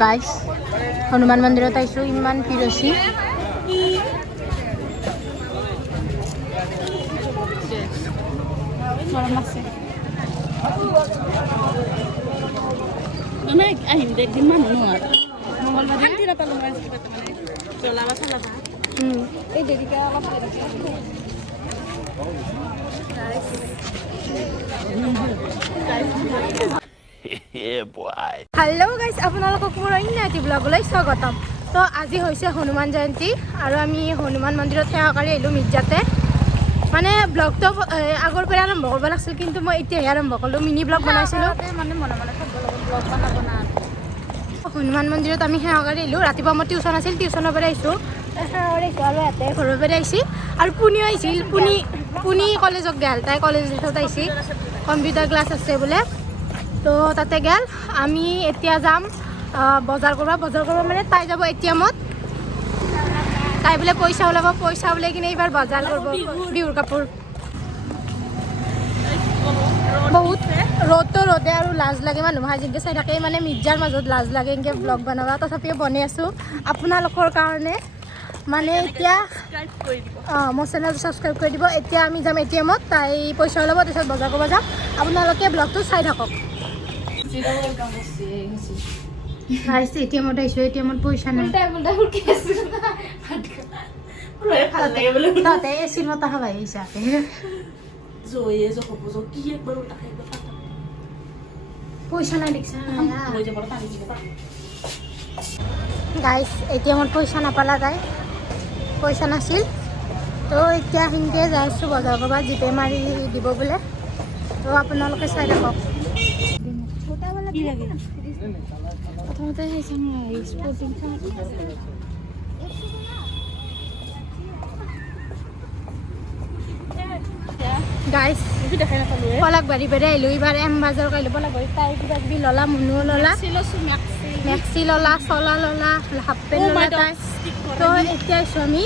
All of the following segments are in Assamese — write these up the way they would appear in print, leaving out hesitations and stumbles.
গাইছ হনুমান মন্দিৰত আহিছোঁ ইমান ভিৰ হৈছে গৰম আছে মানে আহিম দে একদিন মানুহ নোৱাৰ মংগলবাৰে শান্তি নাপালোঁ মই মানে জ্বলাবা চলাবা এই দেৰিকৈ অলপ হেল্ল' গাইছ আপোনালোকক মোৰ অন্য এটি ব্লগলৈ স্বাগতম তো আজি হৈছে হনুমান জয়ন্তী আৰু আমি হনুমান মন্দিৰত সেৱা কৰি আহিলোঁ মিৰ্জাতে মানে ব্লগটো আগৰ পৰা আৰম্ভ কৰিব লাগিছিল কিন্তু মই এতিয়াহে আৰম্ভ কৰিলোঁ মিনি ব্লগ বনাইছিলোঁ মানে মনে মনে ব্লগ বনাব না হনুমান মন্দিৰত আমি সেৱা কৰি আহিলোঁ ৰাতিপুৱা মোৰ টিউশ্যন আছিল টিউশ্যনৰ পৰা আহিছোঁ সেৱা কৰি আহিছোঁ আৰু ইয়াতে ঘৰৰ পৰা আহিছিল আৰু পুনিও আহিছিল পুনি কলেজত গ'ল তাই কলেজত আহিছিল কম্পিউটাৰ ক্লাছ আছে বোলে তো তাতে গ'ল আমি এতিয়া যাম বজাৰ কৰিব মানে তাই যাব এটিএমত তাই বোলে পইচা ওলাব পইচা ওলাই কিনে এইবাৰ বজাৰ কৰিব বিহুৰ কাপোৰ বহুত ৰ'দটো ৰ'দে আৰু লাজ লাগে মানুহ যেনেকৈ চাই থাকে মানে মিৰ্জাৰ মাজত লাজ লাগে এনেকৈ ব্লগ বনাব তথাপিও বনাই আছোঁ আপোনালোকৰ কাৰণে মানে এতিয়া মোৰ চেনেলটো ছাবস্ক্ৰাইব কৰি দিব এতিয়া আমি যাম এটিএমত তাই পইচা ওলাব তাৰপিছত বজাৰ কৰিব যাম আপোনালোকে ব্লগটো চাই থাকক এটিএমত আহিছোঁ এটিএমত পইচা নাই তাতে এচিৰ বতাহ খাব আহিছে পইচা নাই দেখিছা গাইছ এটিএমত পইচা নাপালা তাই পইচা নাছিল তো এতিয়া সেনেকৈ যাই আছোঁ বজাৰ কৰিব জিপে মাৰি দিব বোলে তো আপোনালোকে চাই থাকক প্ৰথমতে গাইছ পলাকবাৰী পেৰে আহিলোঁ এইবাৰ এম বাজাৰ কৰিলোঁ পলাকবাৰীত তাই কিবা কিবি ল'লা মুনু ল'লা মেক্সি ল'লা চলা ল'লা হাফ পেণ্ট ল'লা তাই তো এতিয়া আহিছোঁ আমি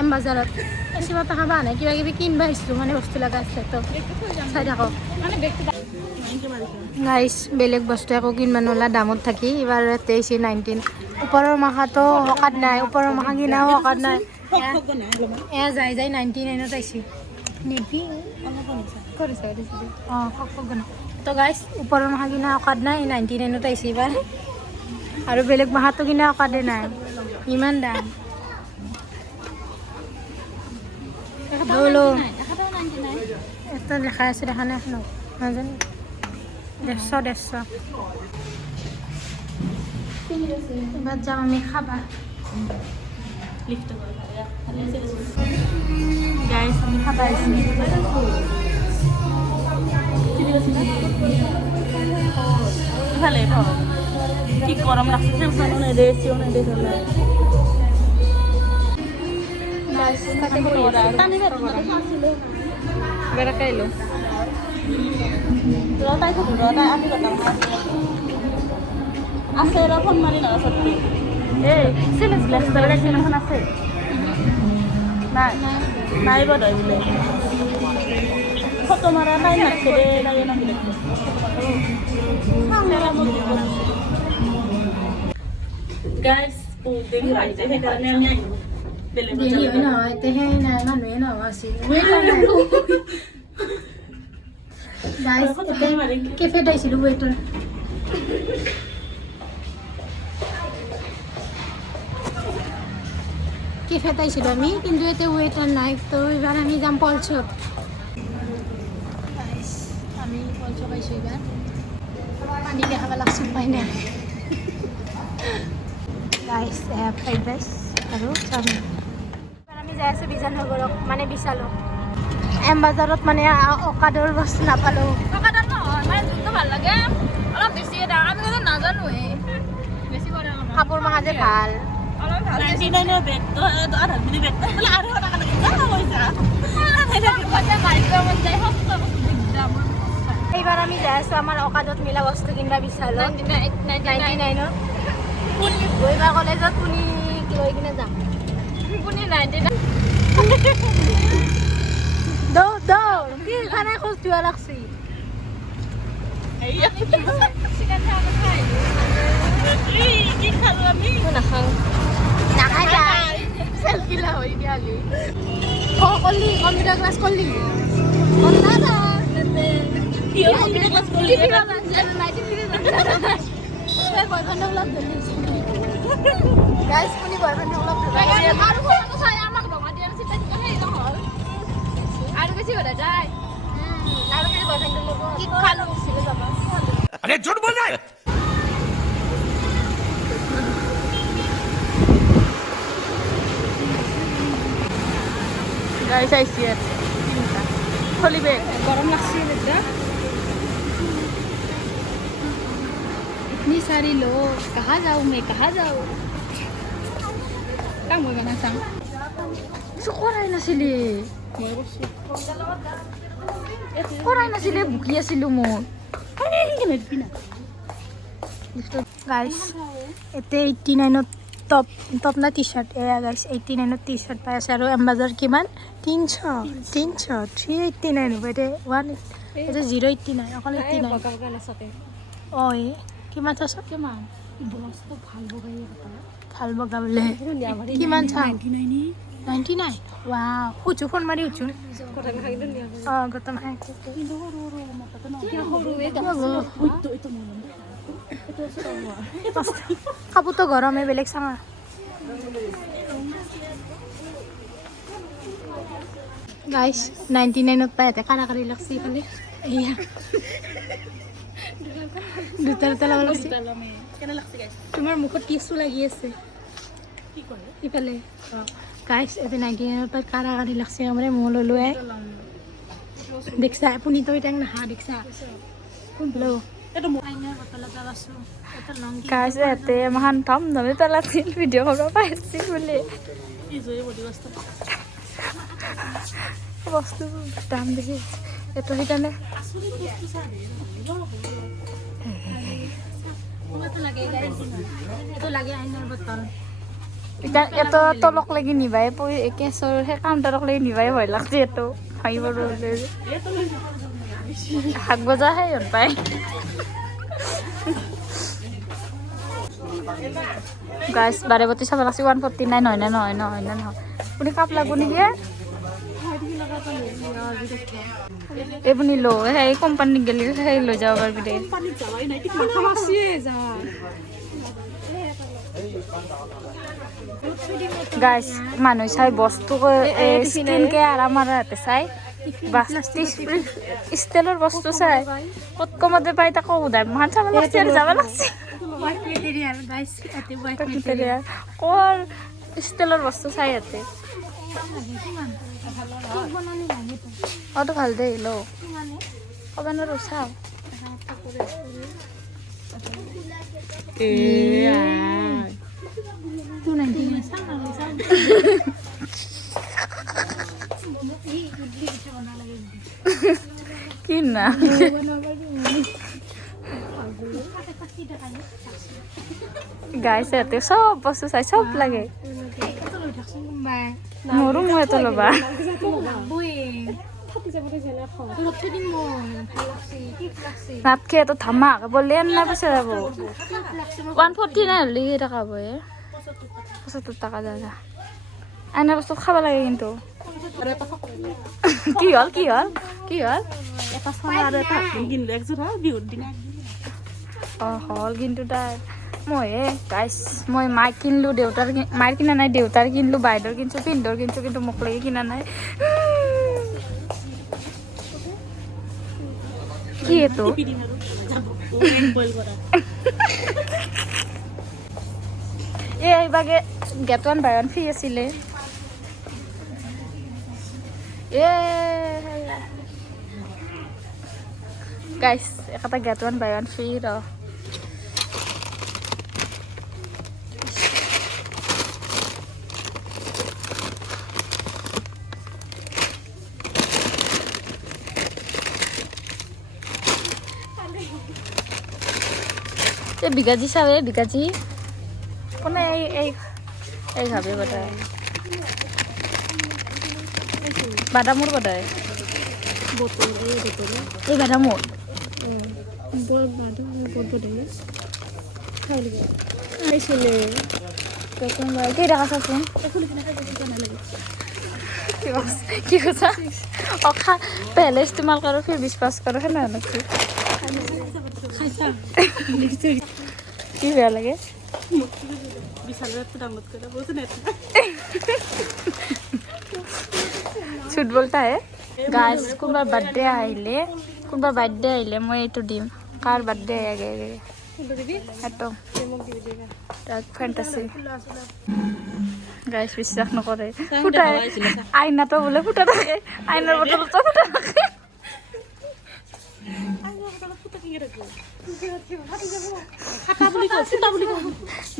এম বাজাৰত এচি বতাহ খাব নাই কিবা কিবি কিনিব আহিছিলোঁ মানে বস্তু লগা আছে তো চাই থাকক গাইছ বেলেগ বস্তু একো কিনিব নোৱাৰা দামত থাকি এইবাৰ 2319 ওপৰৰ মাখাটো অকাত নাই ওপৰৰ মাখা কিনাও অকাত নাই এয়া যাই 99ত আহিছোঁ নিবি কৰিছে অঁ তো গাইছ ওপৰৰ মাখা কিনা অকাত নাই 99ত আহিছে এইবাৰ আৰু বেলেগ মাখাটো কিনা অকাতে নাই ইমান দাম এটা লেখা আছে দেখা নাই এখন নাজানো 150 এবার যাম আমি খাবা গাইছ আমি খাবা আহিছোঁ ভালে কি গৰম লাগছে ফেনখনো নেদে এচিও নেদে বেড়াকে এলো তাই থাকো তাই আমি কথা আছে ৰ ফোন মাৰি নহয় সত্যি এই চিলেঞ্জ লেক্সটাৰ এখন আছে নাই নাই বোধহয় বোলে ফটো মাৰা তাই নাচছে দে তাই নাহিলে গাইছ দেৰি হৈছে সেইকাৰণে আমি আহিলোঁ দেৰি হয় নহয় তেহে নাই মানুহে নহয় আছিল গাইছ কেফেত আহিছিলোঁ ৱেটাৰ কেফেত আহিছিলোঁ আমি কিন্তু এতিয়া ৱেটাৰ নাই তো এইবাৰ আমি যাম পলচত আমি পলচ পাইছোঁ এইবাৰ পানী দেখাব লাগছোঁ উপায় নাই গাইছ ফ্ৰাইড ৰাইচ আৰু চাওমিন এইবাৰ আমি যাই আছোঁ বিজয়নগৰক মানে বিশালক এম বাজাৰত মানে অকাদৰ বস্তু নাপালোঁ অকাদৰ নহয় মানে যোনটো ভাল লাগে অলপ বেছিয়ে দাম আমি কিন্তু নাজানোৱে বেছি কৰে কাপোৰ মাখা যে ভাল অলপ ভাল 99 বেগটো আধা মিনি বেগটো বোলে 800 টাকা লাগে যা পইচা পইচা মাৰিব মন যায় সস্তা বস্তু দাম এইবাৰ আমি যাই আছোঁ আমাৰ অকাদত মিলা বস্তু কিনিবা বিশালত 99ত এইবাৰ কলেজত পুনি লৈ কিনে যাম পুনি 99 দৌৰ কি খানা খোজ চুৱা লাগছি কি খালো আমি নাখাওঁ নাখাই চেলফি লা হৈ দিয়া কলি কম্পিউটাৰ ক্লাছ কৰলি বয়ফ্ৰেণ্ডক লগ ধৰিছে গাইজ কোনি বয়ফ্ৰেণ্ডক লগ ধৰিছে আৰু বেছি হ'লে যায় আৰু বেছি বয়ফ্ৰেণ্ডৰ লগত কি খালো উঠিলে যাবা अरे झूठ बोल रहा है गाइस आइसी है खोली बेग गरम लागছে बेटा इतनी सारी लोग कहाँ जाऊँ मैं कहाँ जाऊँ কাম হৈ গনা চাম কৰাই নাছিলে কৰাই নাছিলে ভুকি আছিলোঁ মই গাইজ এতিয়া 89ত টপ না টি চাৰ্ট এয়া গাইজ 89ত টি চাৰ্ট পাই আছে আৰু এম্বাজাৰ কিমান 389 হ'ব এতিয়া 089 অকল 89 অঁ কিমান চাইছ কিমান ভাল বগা বোলে কিমান চা 99 ৱাও উঠো ফোন মাৰি উঠো অঁ গতম কাপোৰটো গৰমে বেলেগ চাঙা গাইজ 99ত পাই ইয়াতে কাৰাকাৰী লাগছি খালি এয়া দুটা লগ লাগছি তোমাৰ মুখত টিচু লাগি আছে ইফালে গাইজ ইয়াতে 99ত পাই কাৰাকাৰী লাগছি আমাৰ মই ল'লো দেখছা আপুনিতো এতিয়া নাহা দেখছা ল গাইস এতে মহান থম নমে পেলাছিল ভিডিও কৰিব পাইছি বলে বস্তু দাম দেখি এটো হিটানে এটা তলক লাগি নিবাই কেছৰ সেই কাউণ্টাৰক লাগি নিবাই ভয় লাগছে এটো ভাঙিব শাক বজা সেই পায় গাইস বাৰেবতী চাব লাগছে 149 নহয় নহয় আপুনি কাপ লাগব নেকি এইপুনি লো সেই কোম্পানীত গেলি সেই লৈ যাব পাৰবি দে গাইস মানুহ চাই বস্তু স্কিন কেয়াৰ আমাৰ ইয়াতে চাই ষ্টিলৰ বস্তু চাই ক'ত কমতে পাই তাকো উদাই মহান চাব লাগছে আৰু যাব লাগছে কৰ ষ্টিলৰ বস্তু চাই ইয়াতে অটো ভাল দে ল ক'বা নোৱাৰো চাওঁ কি না গাইছ ইয়াতে চব বস্তু চাই চব লাগে মোৰো মই এটা ল'বা নাতকে এটো ধামাক বলে না পইচা যাব 149 হলি টাকা হ'ব 75 টাকা যা আইনা বস্তু খাব লাগে কিন্তু কি হল এটা সারা আৰু এটা কিনলো একজোৰা বিহুৰ দিনা হল কিন্তু তাই মই গাইছ মই মাই কিনলো দেউতাৰ মাইৰ কিনা নাই দেউতাৰ কিনলো বাইদেউৰ কিনছো পিন্ধৰ কিনছো কিন্তু মোক লাগি কিনা নাই কি এটো এইবাগে গেট 1 বাই 1 ফ্ৰী আছিলে গাইছ এটা গেট 1 বাই 1 ফ্ৰী ৰ বিকাজি চাবে বিকাজি কোনে এই খাবে বাদামৰ বাদায় এই বাটা মোৰ কেই টকা চাচোন কি কৈছা অখা পেহলে ইস্তেমাল কৰো ফিৰ বিশ্বাস কৰো হে না কি বেয়া লাগে ফুটবলটা হে গাইজ কোনোবাৰ বাৰ্থডে আহিলে মই এইটো দিম কাৰ বাৰ্থডে আগে আগে একদম তাক ফেণ্টাসি গাইজ বিশ্বাস নকৰে ফুটাই আইনাটো বোলে ফুটা থাকে আইনাৰ বটলটো ফুটা থাকে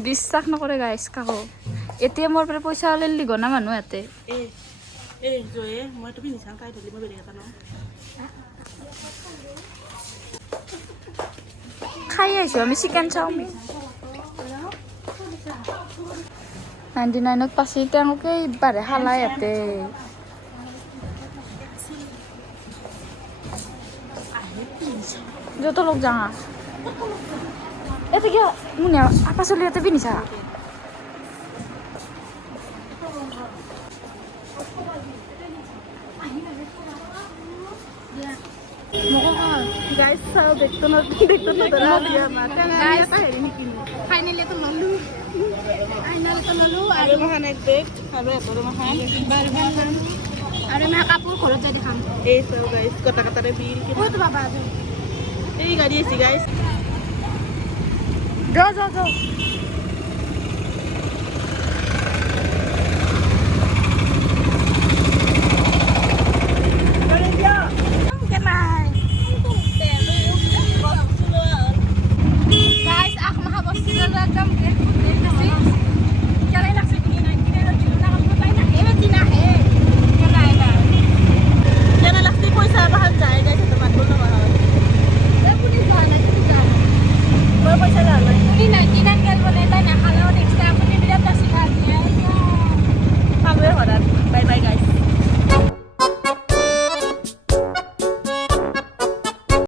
বিশ্বাস নকৰে গাইজ কাকো এটিএমৰ পৰা পইচা ওলাই লিগনা মানুহ ইয়াতে খাই আহিছো আমি চিকেন চাওমিন 99ত পাছি তেওঁলোকে বাৰে খালা ইয়াতে যত লোক যাঙা এতে কি মুনিয়া পাচলি ইয়াতে বিনিছা গাইজ চাও দেখতো না ফাইনালি তো ললো ফাইনালি তো ললো আৰু মহান এক বেগ আৰু এপৰ মহান আৰু মই কাপোৰ ঘৰত যাই দেখাম এই চাও গাইজ কটা কটাৰে বিল ক'ত বাবা এই গাড়ী আছে গাইজ যা